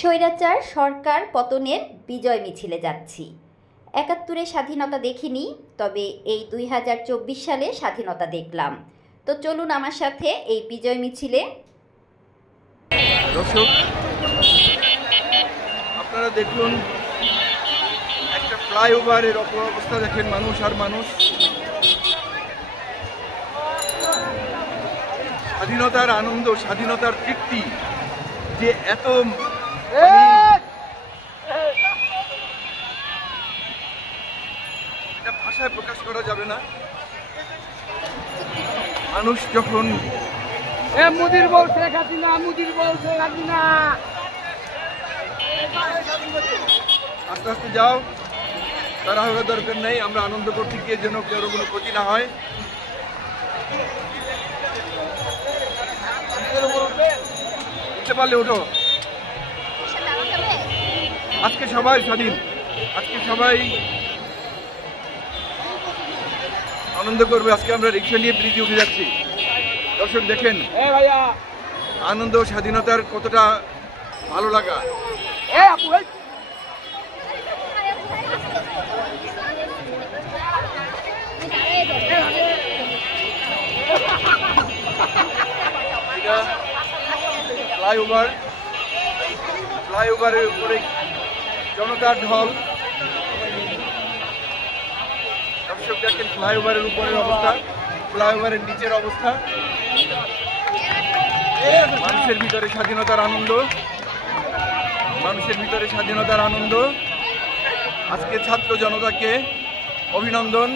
স্বৈরাচার সরকার পতনের বিজয় মিছিলে যাচ্ছি। ৭১-এ স্বাধীনতা দেখিনি, তবে এই ২০২৪ সালে স্বাধীনতা দেখলাম। তো চলুন আমার সাথে এই বিজয় মিছিলে। দর্শক, আপনারা দেখুন, একটা ফ্লাইওভারের অবস্থা দেখেন, মানুষ আর মানুষ। স্বাধীনতার আনন্দ, স্বাধীনতার তৃপ্তি যে এত এটা ভাষায় প্রকাশ করা যাবে না। মানুষ যখন মুদির বল শেখ হাসিনা, মুদির বল শেখ হাসিনা, আস্তে আস্তে যাও, তারা হওয়ার দরকার নেই। আমরা আনন্দ করতে গিয়ে যেন কেউ কোনো ক্ষতি না হয়। উঠতে পারলে ওঠো। আজকে সবাই স্বাধীন, আজকে সবাই আনন্দ করবে। আজকে আমরা রিক্সা নিয়ে ব্রিজে উঠে যাচ্ছি। দর্শক দেখেন আনন্দ, স্বাধীনতার কতটা ভালো লাগা। ফ্লাইওভার, ফ্লাইওভারের উপরে জনতার ঢল। দর্শক দেখেন ফ্লাইওভারের উপরের অবস্থা, ফ্লাইওভারের নিচের অবস্থা। মানুষের ভিতরে স্বাধীনতার আনন্দ, মানুষের ভিতরে স্বাধীনতার আনন্দ। আজকে ছাত্র জনতাকে অভিনন্দন,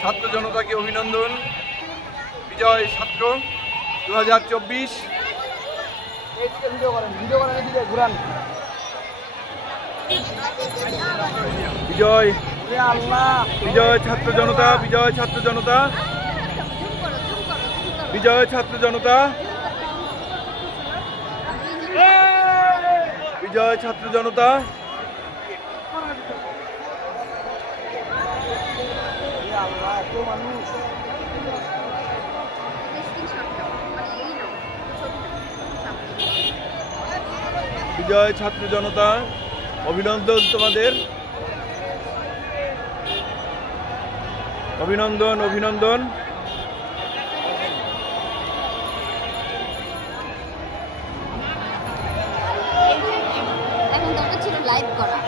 ছাত্র জনতাকে অভিনন্দন। বিজয় ছাত্র ২০২৪। বিজয়, বিজয় ছাত্র জনতা, বিজয় ছাত্র জনতা, বিজয় ছাত্র জনতা, বিজয় ছাত্র জনতা। বিজয় ছাত্র জনতা, অভিনন্দন তোমাদের, অভিনন্দন, অভিনন্দন। এখন দরকার ছিল লাইভ করা।